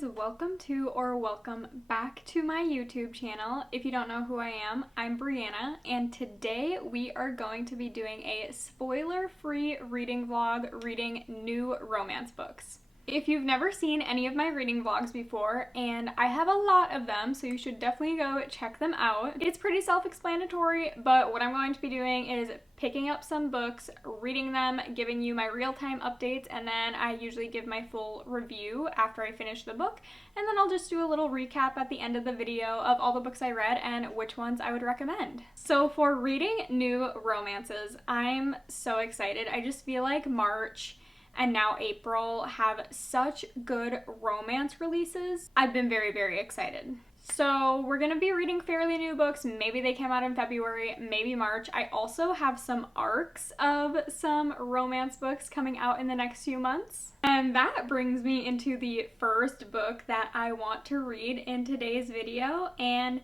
guys, welcome back to my YouTube channel. If you don't know who I am, I'm Brianna, and today we are going to be doing a spoiler-free reading vlog reading new romance books. If you've never seen any of my reading vlogs before, and I have a lot of them, so you should definitely go check them out. It's pretty self-explanatory, but what I'm going to be doing is picking up some books, reading them, giving you my real-time updates, and then I usually give my full review after I finish the book, and then I'll just do a little recap at the end of the video of all the books I read and which ones I would recommend. So for reading new romances, I'm so excited. I just feel like March and now April have such good romance releases. I've been very, very excited. So we're gonna be reading fairly new books. Maybe they came out in February, maybe March. I also have some arcs of some romance books coming out in the next few months. And that brings me into the first book that I want to read in today's video, and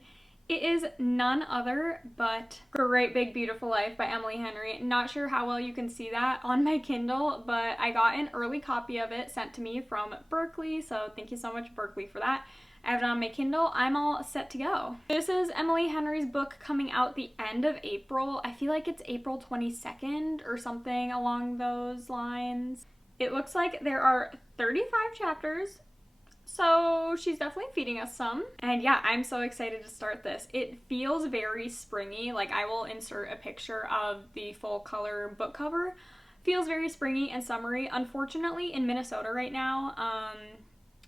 it is none other but Great Big Beautiful Life by Emily Henry. Not sure how well you can see that on my Kindle, but I got an early copy of it sent to me from Berkeley, so thank you so much, Berkeley, for that. I have it on my Kindle. I'm all set to go. This is Emily Henry's book coming out the end of April. I feel like it's April 22nd or something along those lines. It looks like there are 35 chapters. So she's definitely feeding us some. And yeah, I'm so excited to start this. It feels very springy. Like, I will insert a picture of the full color book cover. Feels very springy and summery. Unfortunately, in Minnesota right now,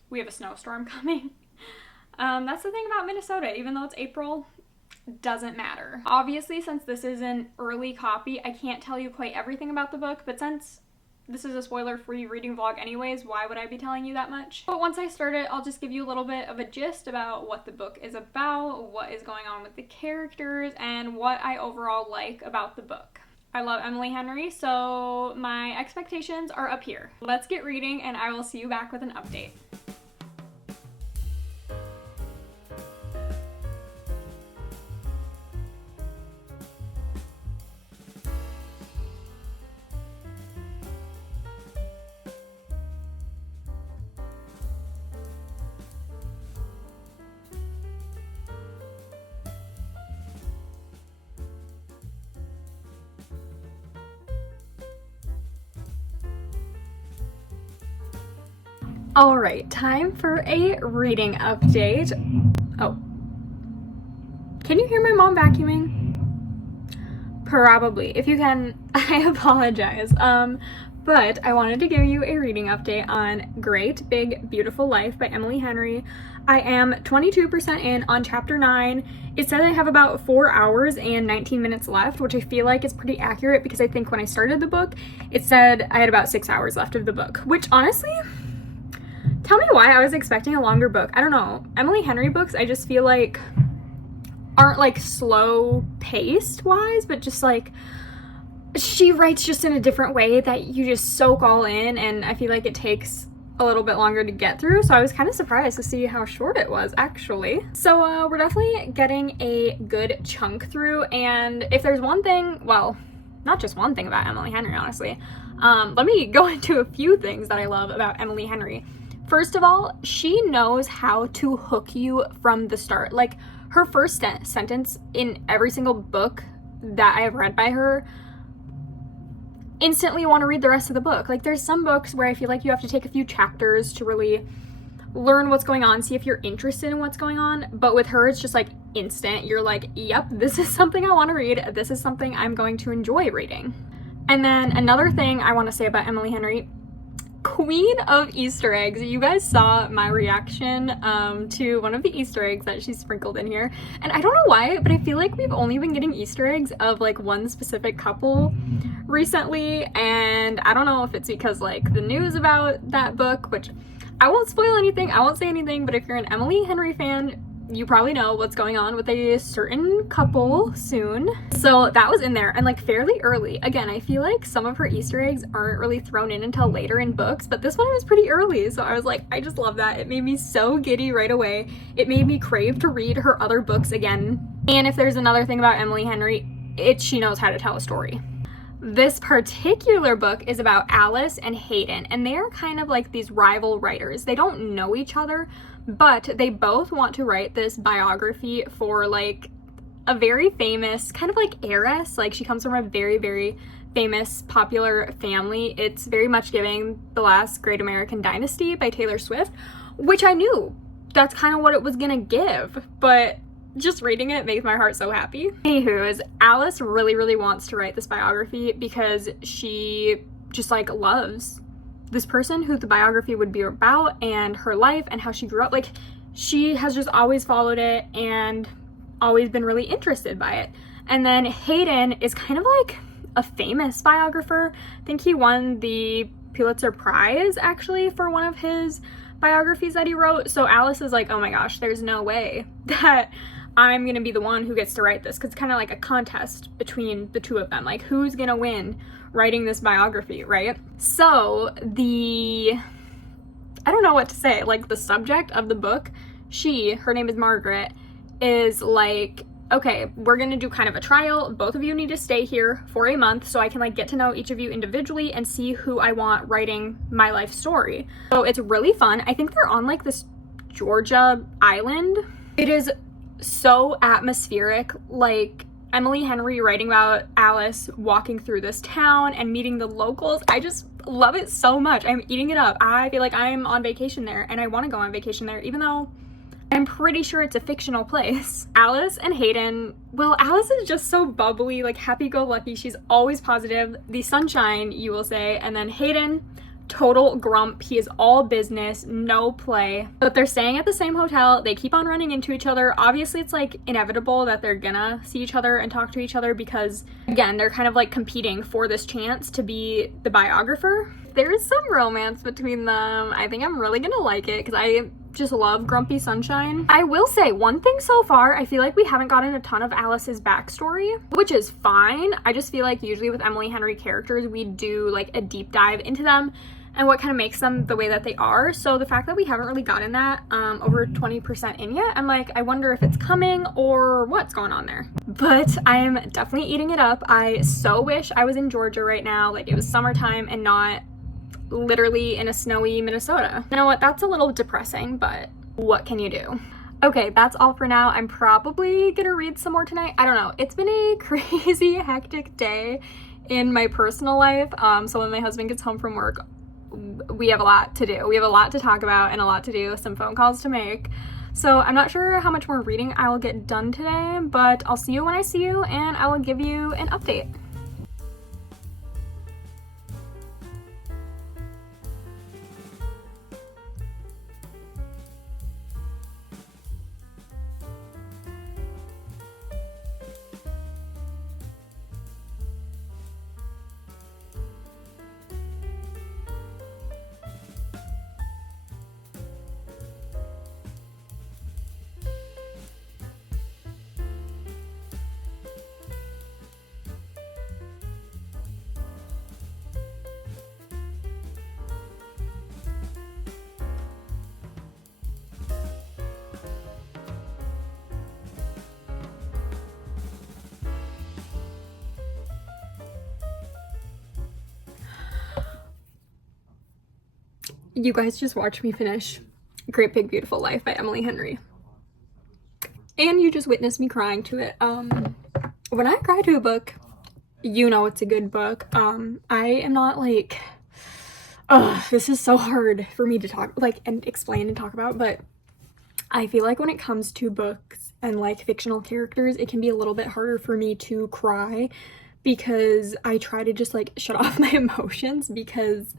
we have a snowstorm coming. That's the thing about Minnesota. Even though it's April, doesn't matter. Obviously, since this is an early copy, I can't tell you quite everything about the book, but since this is a spoiler-free reading vlog anyways, why would I be telling you that much? But once I start it, I'll just give you a little bit of a gist about what the book is about, what is going on with the characters, and what I overall like about the book. I love Emily Henry, so my expectations are up here. Let's get reading, and I will see you back with an update. Alright, time for a reading update. Oh. Can you hear my mom vacuuming? Probably. If you can, I apologize. But I wanted to give you a reading update on Great Big Beautiful Life by Emily Henry. I am 22% in on chapter 9. It says I have about 4 hours and 19 minutes left, which I feel like is pretty accurate because I think when I started the book, it said I had about 6 hours left of the book, which honestly, tell me why I was expecting a longer book. I don't know. Emily Henry books, I just feel like aren't like slow paced wise, but just like she writes just in a different way that you just soak all in, and I feel like it takes a little bit longer to get through, so I was kind of surprised to see how short it was actually. So we're definitely getting a good chunk through, and if there's one thing, well, not just one thing about Emily Henry, honestly, let me go into a few things that I love about Emily Henry. First of all, she knows how to hook you from the start. Like, her first sentence in every single book that I have read by her, instantly want to read the rest of the book. Like, there's some books where I feel like you have to take a few chapters to really learn what's going on, see if you're interested in what's going on, but with her, it's just like instant. You're like, yep, this is something I want to read. This is something I'm going to enjoy reading. And then another thing I want to say about Emily Henry, Queen of Easter eggs. You guys saw my reaction to one of the Easter eggs that she sprinkled in here, and I don't know why, but I feel like we've only been getting Easter eggs of like one specific couple recently, and I don't know if it's because like the news about that book, which I won't spoil anything, I won't say anything, but if you're an Emily Henry fan, you probably know what's going on with a certain couple soon. So that was in there, and like fairly early. Again, I feel like some of her Easter eggs aren't really thrown in until later in books, but this one was pretty early, so I was like, I just love that. It made me so giddy right away. It made me crave to read her other books again. And if there's another thing about Emily Henry, she knows how to tell a story. This particular book is about Alice and Hayden, and they are kind of like these rival writers. They don't know each other, but they both want to write this biography for like a very famous kind of like heiress. Like she comes from a very, very famous, popular family. It's very much giving The Last Great American Dynasty by Taylor Swift, which I knew that's kind of what it was gonna give, but just reading it makes my heart so happy. Anywho, Alice really, really wants to write this biography because she just like loves this person who the biography would be about and her life and how she grew up. Like she has just always followed it and always been really interested by it. And then Hayden is kind of like a famous biographer. I think he won the Pulitzer Prize actually for one of his biographies that he wrote. So Alice is like, oh my gosh, there's no way that I'm gonna be the one who gets to write this, because it's kind of like a contest between the two of them, like who's gonna win writing this biography, right? So I don't know what to say, like the subject of the book, her name is Margaret, is like, okay, we're gonna do kind of a trial. Both of you need to stay here for a month so I can like get to know each of you individually and see who I want writing my life story. So it's really fun. I think they're on like this Georgia island. It is so atmospheric, like Emily Henry writing about Alice walking through this town and meeting the locals. I just love it so much. I'm eating it up. I feel like I'm on vacation there and I want to go on vacation there, even though I'm pretty sure it's a fictional place. Alice and Hayden, well, Alice is just so bubbly, like happy-go-lucky. She's always positive, the sunshine, you will say. And then Hayden, total grump. He is all business, no play. But they're staying at the same hotel. They keep on running into each other. Obviously, it's like inevitable that they're gonna see each other and talk to each other because, again, they're kind of like competing for this chance to be the biographer. There's some romance between them. I think I'm really gonna like it because I just love grumpy sunshine. I will say one thing so far, I feel like we haven't gotten a ton of Alice's backstory, which is fine. I just feel like usually with Emily Henry characters, we do like a deep dive into them and what kind of makes them the way that they are. So the fact that we haven't really gotten that over 20% in yet, I'm like, I wonder if it's coming or what's going on there. But I'm definitely eating it up. I so wish I was in Georgia right now, like it was summertime and not literally in a snowy Minnesota. You know what, that's a little depressing, but what can you do? Okay, that's all for now. I'm probably gonna read some more tonight. I don't know. It's been a crazy, hectic day in my personal life. So when my husband gets home from work, we have a lot to do. We have a lot to talk about and a lot to do, some phone calls to make. So I'm not sure how much more reading I will get done today, but I'll see you when I see you and I will give you an update. You guys just watched me finish Great Big Beautiful Life by Emily Henry. And you just witnessed me crying to it. When I cry to a book, you know it's a good book. I am not like, this is so hard for me to talk, like, and explain and talk about, but I feel like when it comes to books and like fictional characters, it can be a little bit harder for me to cry because I try to just like shut off my emotions because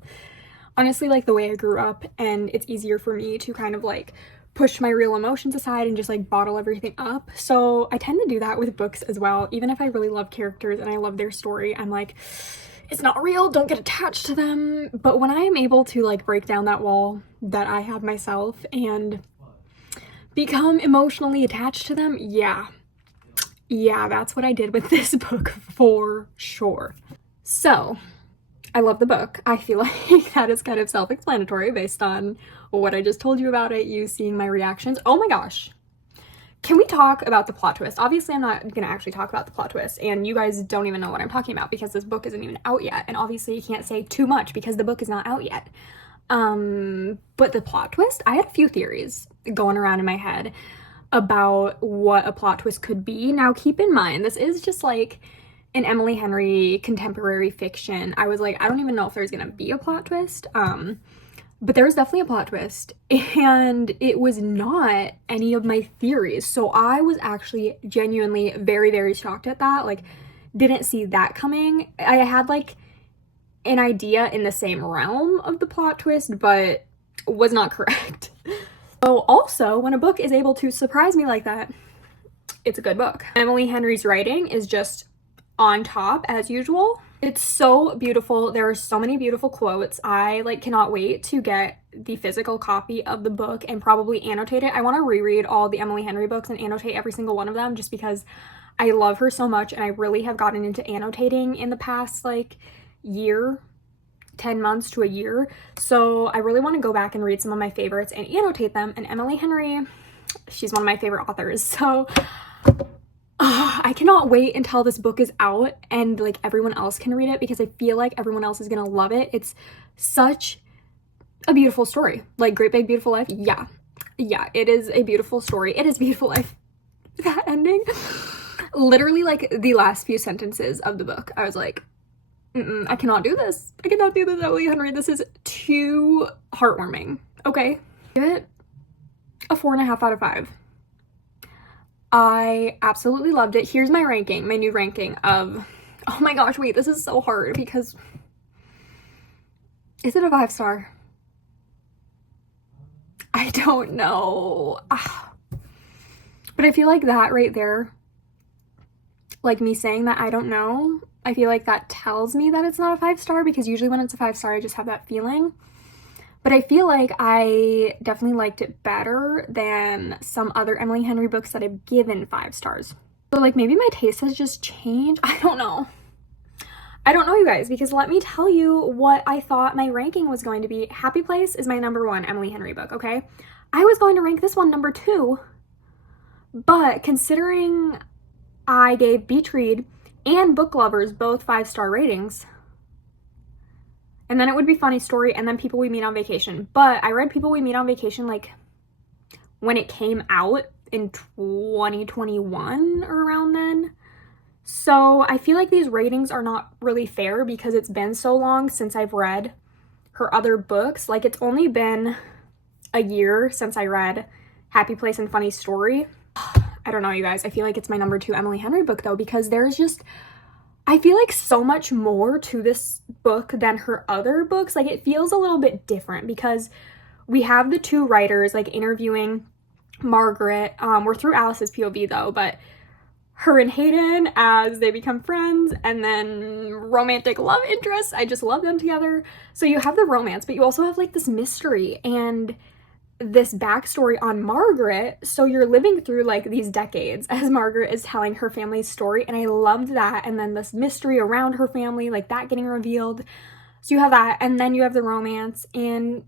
honestly, like the way I grew up, and it's easier for me to kind of like push my real emotions aside and just like bottle everything up. So I tend to do that with books as well. Even if I really love characters and I love their story, I'm like, it's not real, don't get attached to them. But when I am able to like break down that wall that I have myself and become emotionally attached to them, yeah, that's what I did with this book for sure. So I love the book. I feel like that is kind of self-explanatory based on what I just told you about it, you seeing my reactions. Oh my gosh. can we talk about the plot twist? Obviously, I'm not gonna actually talk about the plot twist, and you guys don't even know what I'm talking about because this book isn't even out yet, and obviously you can't say too much because the book is not out yet. But the plot twist, I had a few theories going around in my head about what a plot twist could be. Now, keep in mind, this is just like an Emily Henry contemporary fiction. I was like, I don't even know if there's gonna be a plot twist. But there was definitely a plot twist, and it was not any of my theories. So I was actually genuinely very, very shocked at that. Like, didn't see that coming. I had like an idea in the same realm of the plot twist, but was not correct. So also, when a book is able to surprise me like that, it's a good book. Emily Henry's writing is just on top as usual. It's so beautiful. There are so many beautiful quotes. I like cannot wait to get the physical copy of the book and probably annotate it. I want to reread all the Emily Henry books and annotate every single one of them just because I love her so much, and I really have gotten into annotating in the past like year, 10 months to a year. So I really want to go back and read some of my favorites and annotate them. And Emily Henry, she's one of my favorite authors. So I cannot wait until this book is out and like everyone else can read it because I feel like everyone else is gonna love it. It's such a beautiful story. Like Great Big Beautiful Life. Yeah, it is a beautiful story. It is Beautiful Life. That ending. Literally like the last few sentences of the book, I was like, I cannot do this. I cannot do this, Emily Henry. This is too heartwarming. Okay. Give it a 4.5 out of 5. I absolutely loved it. Here's my ranking, my new ranking of, oh my gosh, wait, this is so hard because, is it a 5-star? I don't know. But I feel like that right there, like me saying that I don't know, I feel like that tells me that it's not a 5-star because usually when it's a 5-star, I just have that feeling. But I feel like I definitely liked it better than some other Emily Henry books that I've given 5 stars. So like maybe my taste has just changed. I don't know. I don't know, you guys, because let me tell you what I thought my ranking was going to be. Happy Place is my number 1 Emily Henry book, okay? I was going to rank this one number 2, but considering I gave Beach Read and Book Lovers both 5-star ratings, and then it would be Funny Story, and then People We Meet on Vacation. But I read People We Meet on Vacation like when it came out in 2021 or around then. So I feel like these ratings are not really fair because it's been so long since I've read her other books. Like it's only been a year since I read Happy Place and Funny Story. I don't know, you guys. I feel like it's my number 2 Emily Henry book though, because there's just, I feel like so much more to this book than her other books. Like it feels a little bit different because we have the 2 writers like interviewing Margaret. We're through Alice's POV though, but her and Hayden as they become friends, and then romantic love interests. I just love them together. So you have the romance, but you also have like this mystery and this backstory on Margaret. So you're living through like these decades as Margaret is telling her family's story, and I loved that. And then this mystery around her family, like that getting revealed. So you have that, and then you have the romance, and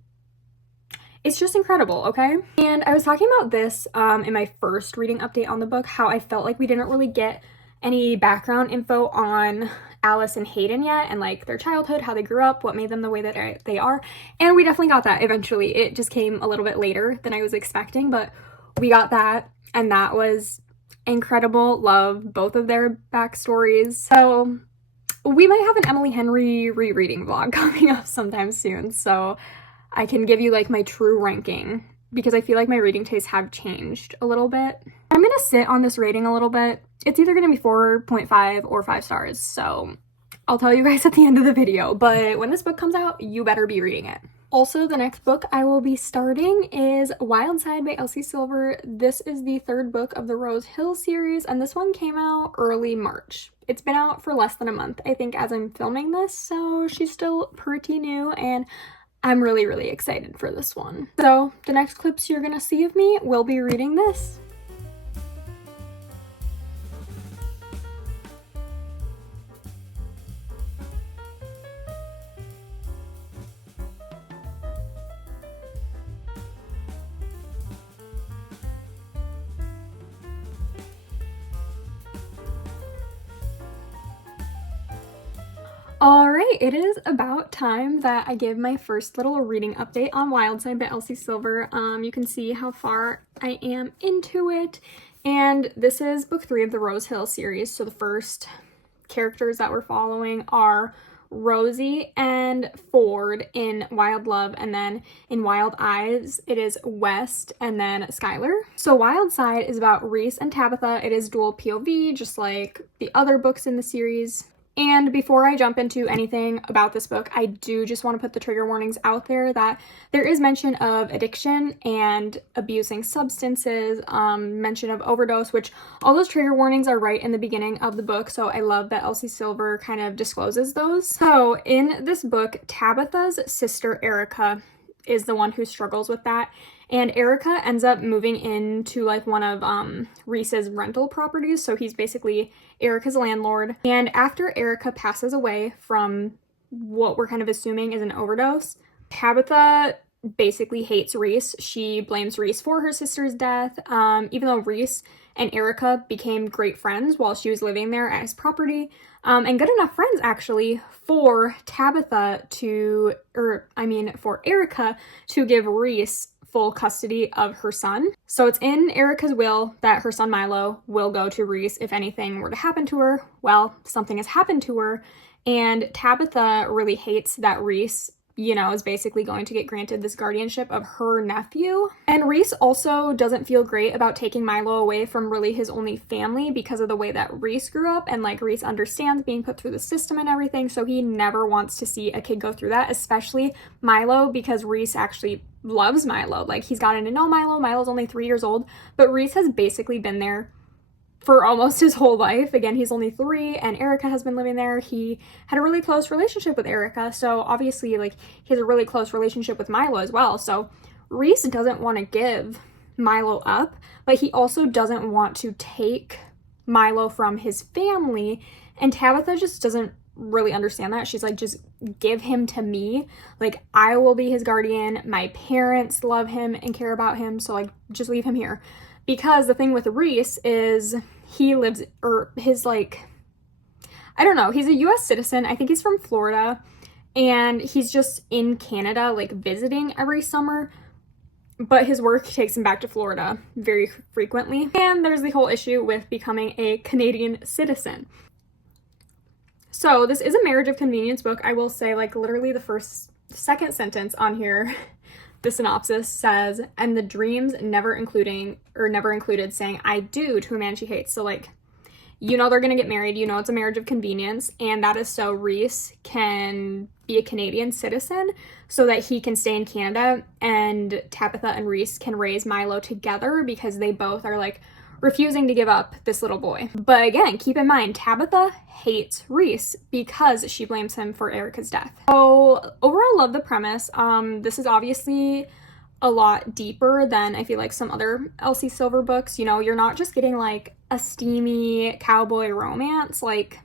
it's just incredible, okay? And I was talking about this in my first reading update on the book, how I felt like we didn't really get any background info on Alice and Hayden yet, and like their childhood, how they grew up, what made them the way that they are. And we definitely got that eventually. It just came a little bit later than I was expecting, but we got that, and that was incredible. Love both of their backstories. So we might have an Emily Henry rereading vlog coming up sometime soon, so I can give you like my true ranking because I feel like my reading tastes have changed a little bit. I'm gonna sit on this rating a little bit. It's either gonna be 4.5 or 5 stars, so I'll tell you guys at the end of the video, but when this book comes out, you better be reading it. Also, the next book I will be starting is Wild Side by Elsie Silver. This is the 3rd book of the Rose Hill series, and this one came out early March. It's been out for less than a month, I think, as I'm filming this, so she's still pretty new, and I'm really, really excited for this one. So the next clips you're gonna see of me will be reading this. it is about time that I give my first little reading update on Wild Side by Elsie Silver. You can see how far I am into it, and this is book 3 of the Rose Hill series. So the first characters that we're following are Rosie and Ford in Wild Love, and then in Wild Eyes it is West and then Skylar. So Wild Side is about Reese and Tabitha. It is dual POV, just like the other books in the series. And before I jump into anything about this book, I do just want to put the trigger warnings out there that there is mention of addiction and abusing substances, mention of overdose, which all those trigger warnings are right in the beginning of the book. So I love that Elsie Silver kind of discloses those. So in this book, Tabitha's sister Erica is the one who struggles with that. And Erica ends up moving into like one of Reese's rental properties. So he's basically Erica's landlord. And after Erica passes away from what we're kind of assuming is an overdose, Tabitha basically hates Reese. She blames Reese for her sister's death, even though Reese and Erica became great friends while she was living there at his property. And good enough friends, actually, for Tabitha to, for Erica to give Reese full custody of her son. So it's in Erica's will that her son Milo will go to Reese if anything were to happen to her. Well, something has happened to her, and Tabitha really hates that Reese, is basically going to get granted this guardianship of her nephew. And Reese also doesn't feel great about taking Milo away from really his only family because of the way that Reese grew up, and like Reese understands being put through the system and everything, so he never wants to see a kid go through that, especially Milo, because Reese actually loves Milo. Like, he's gotten to know Milo. Milo's only 3 years old, but Reese has basically been there for almost his whole life. Again, he's only 3, and Erica has been living there. He had a really close relationship with Erica, so obviously, like, he has a really close relationship with Milo as well. So Reese doesn't want to give Milo up, but he also doesn't want to take Milo from his family, and Tabitha just doesn't really understand that. She's like, just give him to me. Like, I will be his guardian. My parents love him and care about him, so like, just leave him here. Because the thing with Reese is he lives, or his like, I don't know, he's a US citizen. I think he's from Florida, and he's just in Canada, like visiting every summer, but his work takes him back to Florida very frequently. And there's the whole issue with becoming a Canadian citizen. So this is a marriage of convenience book. I will say, like, literally the second sentence on here, the synopsis says, and the dreams never included saying I do to a man she hates. So like, they're gonna get married, it's a marriage of convenience, and that is so Reese can be a Canadian citizen so that he can stay in Canada, and Tabitha and Reese can raise Milo together because they both are like refusing to give up this little boy. But again, keep in mind, Tabitha hates Reese because she blames him for Erica's death. So overall, love the premise. This is obviously a lot deeper than I feel like some other Elsie Silver books. You're not just getting like a steamy cowboy romance. Like,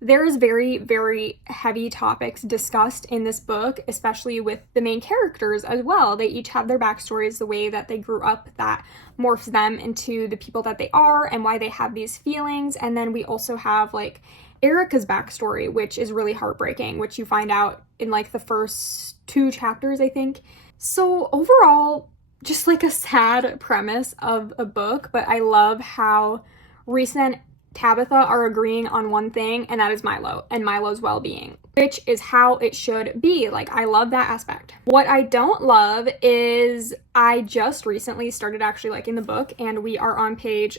there is very, very heavy topics discussed in this book, especially with the main characters as well. They each have their backstories, the way that they grew up that morphs them into the people that they are and why they have these feelings. And then we also have like Erica's backstory, which is really heartbreaking, which you find out in like the first 2 chapters, I think. So overall, just like a sad premise of a book, but I love how Reese and Tabitha are agreeing on one thing, and that is Milo and Milo's well-being, which is how it should be. Like, I love that aspect. What I don't love is I just recently started actually liking the book, and we are on page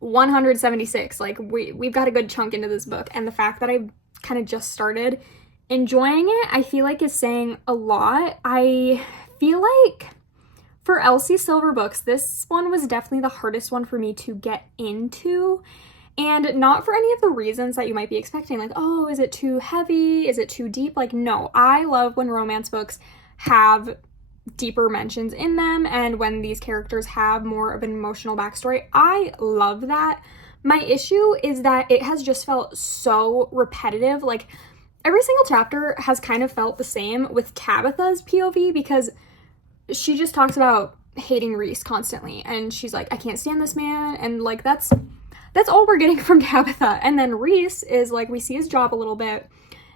176. Like, we've got a good chunk into this book, and the fact that I kind of just started enjoying it, I feel like is saying a lot. I feel like for Elsie Silver books, this one was definitely the hardest one for me to get into, and not for any of the reasons that you might be expecting, like, oh, is it too heavy? Is it too deep? Like, no, I love when romance books have deeper mentions in them, and when these characters have more of an emotional backstory. I love that. My issue is that it has just felt so repetitive. Like, every single chapter has kind of felt the same with Tabitha's POV, because she just talks about hating Reese constantly, and she's like, I can't stand this man, and like that's all we're getting from Tabitha. And then Reese is like, we see his job a little bit,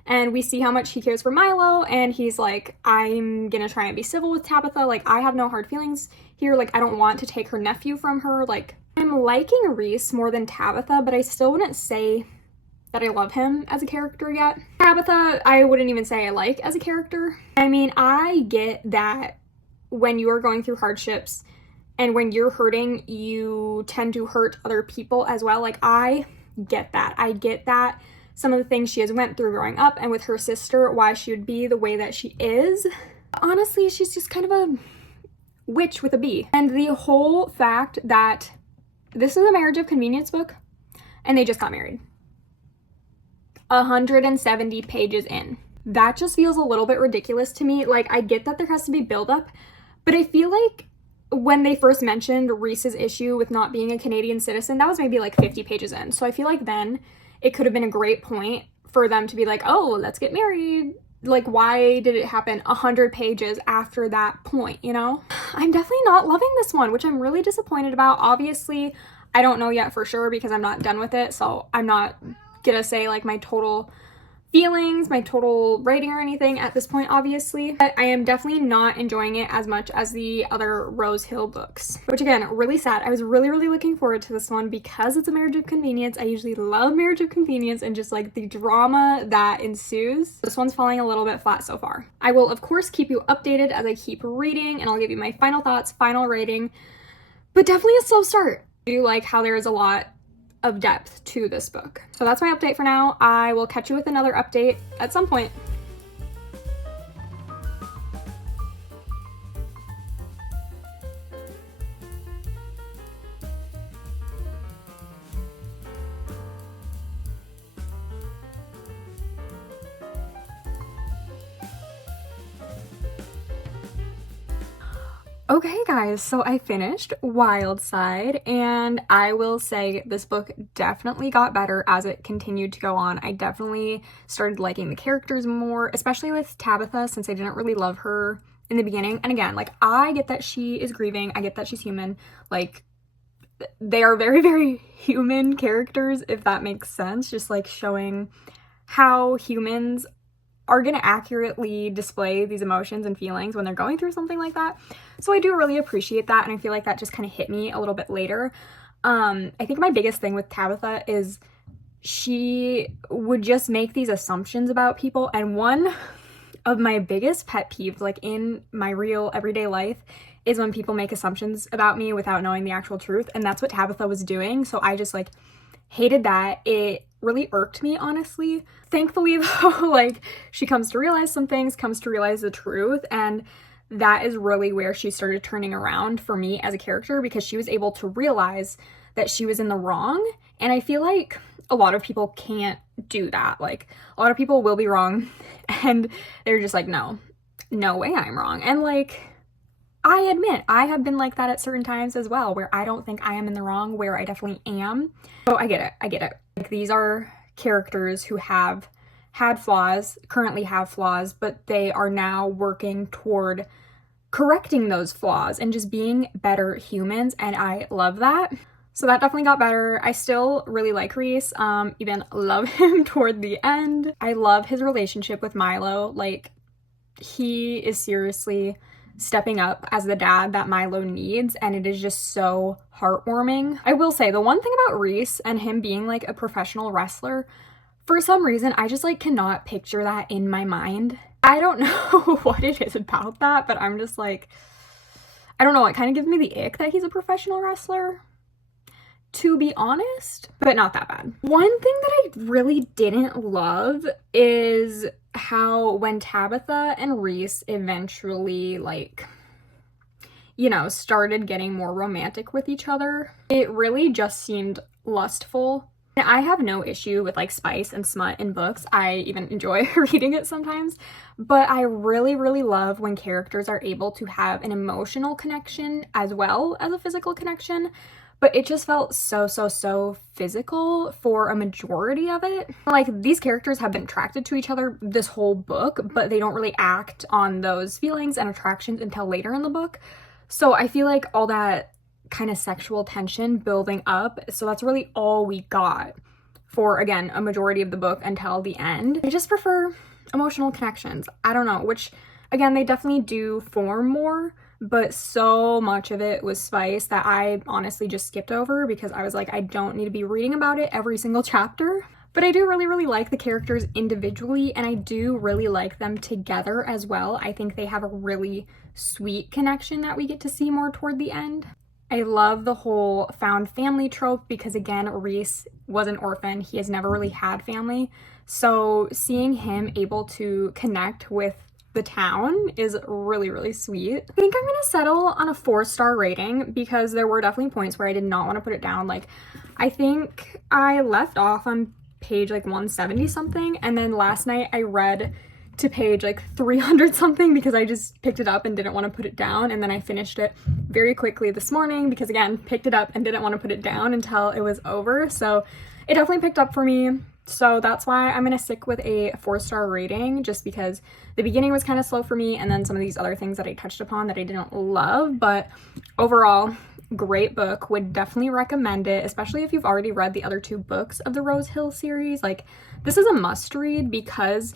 and we see how much he cares for Milo, and he's like, I'm gonna try and be civil with Tabitha, like, I have no hard feelings here, like, I don't want to take her nephew from her. Like, I'm liking Rhys more than Tabitha, but I still wouldn't say that I love him as a character yet. Tabitha, I wouldn't even say I like as a character. I mean, I get that when you are going through hardships and when you're hurting, you tend to hurt other people as well. Like, I get that. I get that some of the things she has went through growing up and with her sister, why she would be the way that she is. Honestly, she's just kind of a witch with a B. And the whole fact that this is a marriage of convenience book and they just got married 170 pages in, that just feels a little bit ridiculous to me. Like, I get that there has to be buildup, but I feel like when they first mentioned Rhys's issue with not being a Canadian citizen, that was maybe like 50 pages in. So I feel like then it could have been a great point for them to be like, oh, let's get married. Like, why did it happen 100 pages after that point, you know? I'm definitely not loving this one, which I'm really disappointed about. Obviously, I don't know yet for sure because I'm not done with it, so I'm not gonna say like my total feelings, my total rating or anything at this point, obviously. But I am definitely not enjoying it as much as the other Rose Hill books, which again, really sad. I was really looking forward to this one because it's a marriage of convenience. I usually love marriage of convenience and just like the drama that ensues. This one's falling a little bit flat so far. I will of course keep you updated as I keep reading, and I'll give you my final thoughts, final rating, but definitely a slow start. I do like how there is a lot of depth to this book. So that's my update for now. I will catch you with another update at some point. Okay guys, so I finished Wild Side, and I will say this book definitely got better as it continued to go on. I definitely started liking the characters more, especially with Tabitha, since I didn't really love her in the beginning. And again, like, I get that she is grieving, I get that she's human, like, they are very human characters, if that makes sense, just like showing how humans are going to accurately display these emotions and feelings when they're going through something like that. So I do really appreciate that, and I feel like that just kind of hit me a little bit later. I think my biggest thing with Tabitha is she would just make these assumptions about people, and one of my biggest pet peeves, like in my real everyday life, is when people make assumptions about me without knowing the actual truth, and that's what Tabitha was doing. So I just like hated that. It really irked me, honestly. Thankfully though, like, she comes to realize some things, comes to realize the truth, and that is really where she started turning around for me as a character, because she was able to realize that she was in the wrong. And I feel like a lot of people can't do that. Like, a lot of people will be wrong and they're just like, no way I'm wrong. And like, I admit I have been like that at certain times as well, where I don't think I am in the wrong, where I definitely am. So I get it. Like, these are characters who have had flaws, currently have flaws, but they are now working toward correcting those flaws and just being better humans, and I love that. So that definitely got better. I still really like Rhys, even love him toward the end. I love his relationship with Milo. Like, he is seriously stepping up as the dad that Milo needs, and it is just so heartwarming. I will say, the one thing about Rhys and him being like a professional wrestler, for some reason, I just like cannot picture that in my mind. I don't know what it is about that, but I'm just like, I don't know, it kind of gives me the ick that he's a professional wrestler, to be honest, but not that bad. One thing that I really didn't love is how when Tabitha and Rhys eventually, like, you know, started getting more romantic with each other, it really just seemed lustful. And I have no issue with like spice and smut in books. I even enjoy reading it sometimes, but I really love when characters are able to have an emotional connection as well as a physical connection. But it just felt so physical for a majority of it. Like, these characters have been attracted to each other this whole book, but they don't really act on those feelings and attractions until later in the book. So I feel like all that kind of sexual tension building up, so that's really all we got for, again, a majority of the book until the end. I just prefer emotional connections. I don't know, which, again, they definitely do form more, but so much of it was spice that I honestly just skipped over because I was like, I don't need to be reading about it every single chapter. But I do really, really like the characters individually, and I do really like them together as well. I think they have a really sweet connection that we get to see more toward the end. I love the whole found family trope because, again, Reese was an orphan. He has never really had family. So seeing him able to connect with the town is really, really sweet. I think I'm gonna settle on a 4-star rating because there were definitely points where I did not want to put it down. Like, I think I left off on page like 170 something, and then last night I read to page like 300 something because I just picked it up and didn't want to put it down, and then I finished it very quickly this morning because, again, picked it up and didn't want to put it down until it was over. So it definitely picked up for me. So that's why I'm gonna stick with a 4-star rating, just because the beginning was kind of slow for me, and then some of these other things that I touched upon that I didn't love. But overall, great book. Would definitely recommend it, especially if you've already read the other 2 books of the Rose Hill series. Like, this is a must read because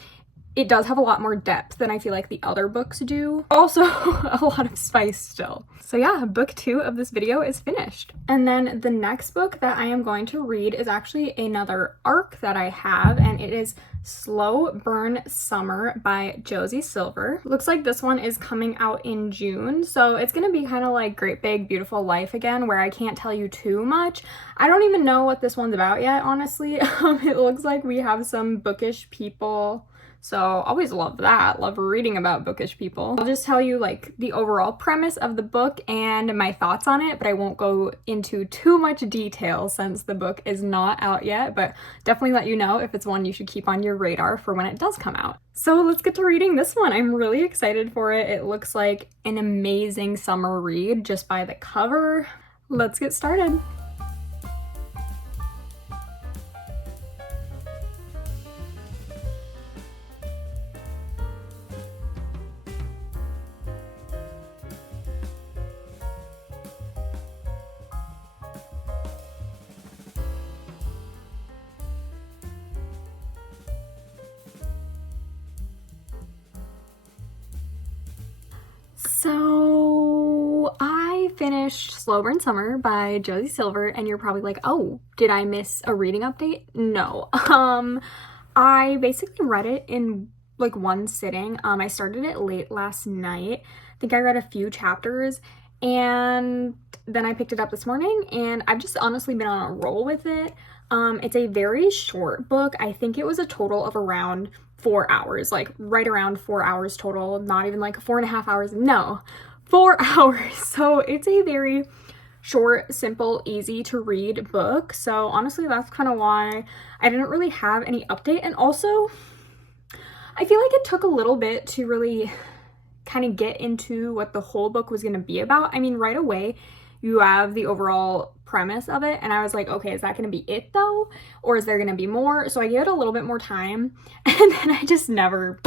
it does have a lot more depth than I feel like the other books do. Also, a lot of spice still. So yeah, book 2 of this video is finished. And then the next book that I am going to read is actually another arc that I have, and it is Slow Burn Summer by Josie Silver. Looks like this one is coming out in June, so it's gonna be kind of like Great Big Beautiful Life again, where I can't tell you too much. I don't even know what this one's about yet, honestly. It looks like we have some bookish people. So always love that, love reading about bookish people. I'll just tell you like the overall premise of the book and my thoughts on it, but I won't go into too much detail since the book is not out yet, but definitely let you know if it's one you should keep on your radar for when it does come out. So let's get to reading this one. I'm really excited for it. It looks like an amazing summer read just by the cover. Let's get started. So I finished Slow Burn Summer by Josie Silver, and you're probably like, oh, did I miss a reading update? No. I basically read it in like one sitting. I started it late last night. I think I read a few chapters, and then I picked it up this morning, and I've just honestly been on a roll with it. It's a very short book. I think it was a total of around 4 hours, like right around 4 hours total, not even like 4.5 hours, no, 4 hours. So it's a very short, simple, easy to read book. So honestly, that's kind of why I didn't really have any update. And also, I feel like it took a little bit to really kind of get into what the whole book was going to be about. I mean, right away, you have the overall premise of it, and I was like, okay, is that going to be it though? Or is there going to be more? So I gave it a little bit more time, and then I just never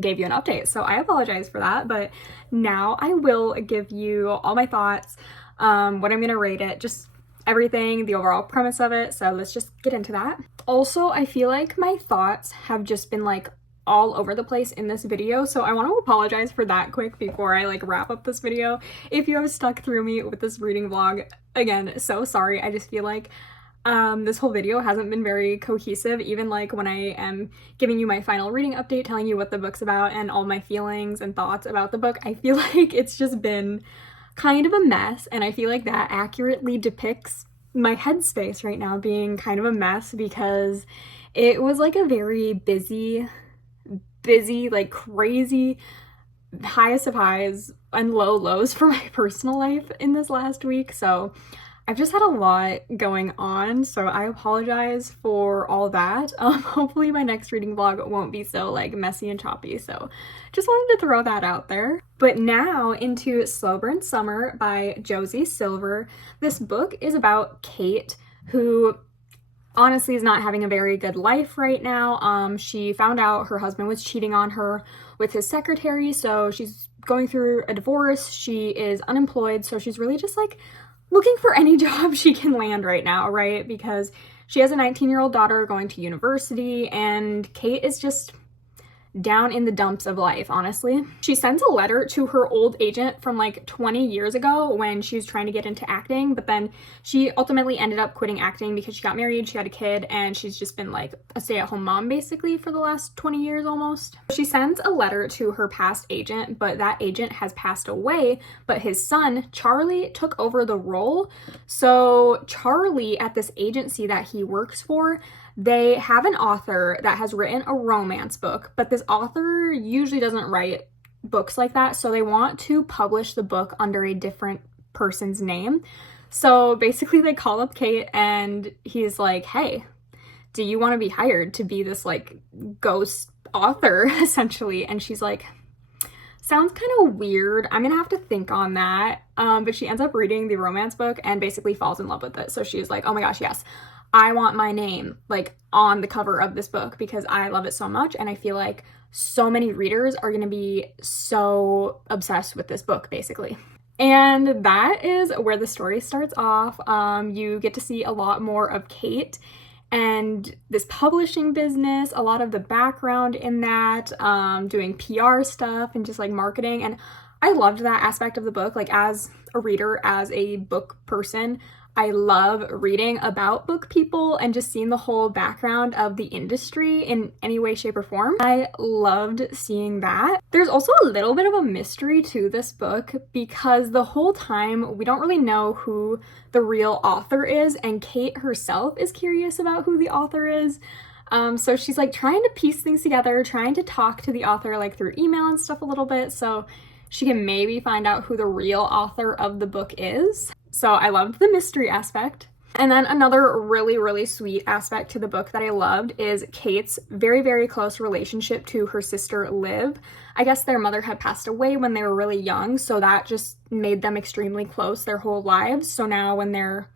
gave you an update. So I apologize for that, but now I will give you all my thoughts, what I'm going to rate it, just everything, the overall premise of it. So let's just get into that. Also, I feel like my thoughts have just been like all over the place in this video, so I want to apologize for that quick before I like wrap up this video. If you have stuck through me with this reading vlog, again, so sorry. I just feel like this whole video hasn't been very cohesive, even like when I am giving you my final reading update, telling you what the book's about and all my feelings and thoughts about the book. I feel like it's just been kind of a mess, and I feel like that accurately depicts my headspace right now being kind of a mess, because it was like a very busy, like crazy highest of highs and low lows for my personal life in this last week. So I've just had a lot going on, so I apologize for all that. Hopefully my next reading vlog won't be so like messy and choppy, so just wanted to throw that out there. But now into Slow Burn Summer by Josie Silver. This book is about Kate, who honestly is not having a very good life right now. She found out her husband was cheating on her with his secretary, so she's going through a divorce. She is unemployed, so she's really just like looking for any job she can land right now, right? Because She has a 19-year-old daughter going to university, and Kate is just down in the dumps of life, honestly. She sends a letter to her old agent from like 20 years ago when she was trying to get into acting, but then she ultimately ended up quitting acting because she got married, she had a kid, and she's just been like a stay-at-home mom basically for the last 20 years almost. She sends a letter to her past agent, but that agent has passed away, but his son, Charlie, took over the role. So Charlie, at this agency that he works for, they have an author that has written a romance book, but this author usually doesn't write books like that, so they want to publish the book under a different person's name. So basically they call up Kate and he's like, hey, do you want to be hired to be this like ghost author essentially? And she's like, sounds kind of weird. I'm gonna have to think on that. But she ends up reading the romance book and basically falls in love with it. So she's like, oh my gosh, yes, I want my name like on the cover of this book because I love it so much, and I feel like so many readers are gonna be so obsessed with this book basically. And that is where the story starts off. You get to see a lot more of Kate and this publishing business, a lot of the background in that, doing PR stuff and just like marketing. And I loved that aspect of the book. Like as a reader, as a book person, I love reading about book people and just seeing the whole background of the industry in any way, shape, or form. I loved seeing that. There's also a little bit of a mystery to this book because the whole time we don't really know who the real author is, and Kate herself is curious about who the author is. So she's like trying to piece things together, trying to talk to the author like through email and stuff a little bit so she can maybe find out who the real author of the book is. So I loved the mystery aspect. And then another really, really sweet aspect to the book that I loved is Kate's very, very close relationship to her sister Liv. I guess their mother had passed away when they were really young, so that just made them extremely close their whole lives. So now when they're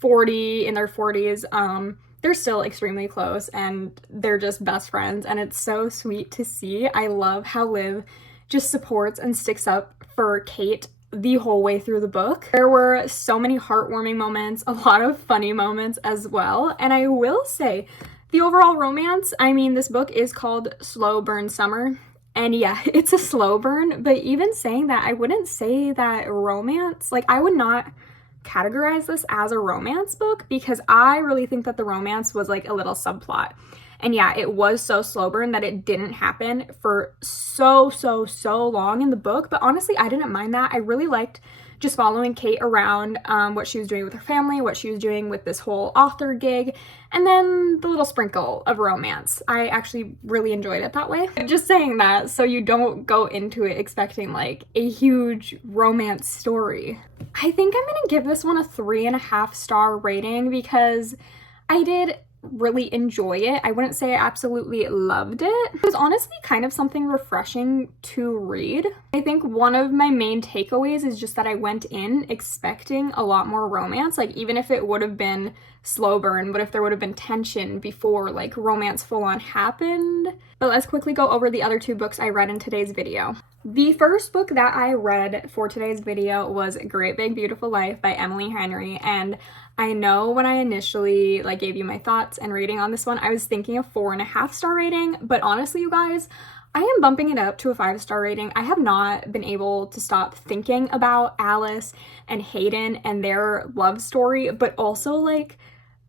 in their 40s, they're still extremely close and they're just best friends, and it's so sweet to see. I love how Liv just supports and sticks up for Kate the whole way through the book. There were so many heartwarming moments, a lot of funny moments as well, and I will say the overall romance, I mean, this book is called Slow Burn Summer, and yeah, it's a slow burn, but even saying that, I wouldn't say that romance, like I would not categorize this as a romance book because I really think that the romance was like a little subplot. And yeah, it was so slow burn that it didn't happen for so long in the book. But honestly, I didn't mind that. I really liked just following Kate around, what she was doing with her family, what she was doing with this whole author gig, and then the little sprinkle of romance. I actually really enjoyed it that way. Just saying that so you don't go into it expecting like a huge romance story. I think I'm gonna give this one a 3.5-star rating because I did really enjoy it. I wouldn't say I absolutely loved it. It was honestly kind of something refreshing to read. I think one of my main takeaways is just that I went in expecting a lot more romance, like even if it would have been slow burn, but if there would have been tension before like romance full on happened. But let's quickly go over the other 2 books I read in today's video. The first book that I read for today's video was Great Big Beautiful Life by Emily Henry, and I know when I initially like gave you my thoughts and rating on this one, I was thinking a 4.5-star rating, but honestly, you guys, I am bumping it up to a 5-star rating. I have not been able to stop thinking about Alice and Hayden and their love story, but also like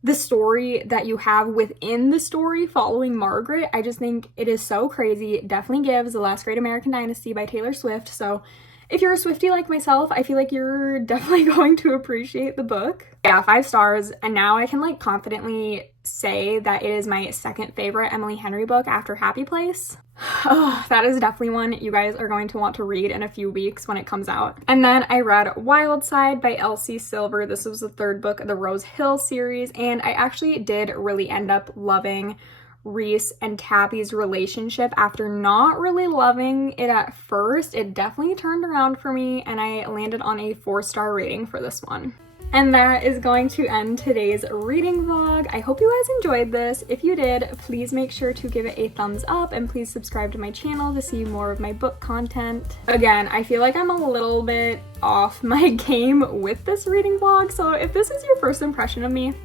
the story that you have within the story following Margaret. I just think it is so crazy. It definitely gives The Last Great American Dynasty by Taylor Swift. So if you're a Swiftie like myself, I feel like you're definitely going to appreciate the book. Yeah, 5 stars. And now I can like confidently say that it is my second favorite Emily Henry book after Happy Place. Oh, that is definitely one you guys are going to want to read in a few weeks when it comes out. And then I read Wild Side by Elsie Silver. This was the 3rd book of the Rose Hill series, and I actually did really end up loving Reese and Tabby's relationship after not really loving it at first. It definitely turned around for me, and I landed on a 4-star rating for this one. And that is going to end today's reading vlog. I hope you guys enjoyed this. If you did, please make sure to give it a thumbs up and please subscribe to my channel to see more of my book content. Again, I feel like I'm a little bit off my game with this reading vlog, so if this is your first impression of me,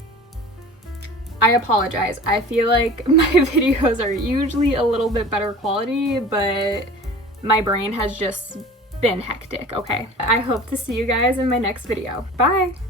I apologize. I feel like my videos are usually a little bit better quality, but my brain has just been hectic, okay? I hope to see you guys in my next video. Bye!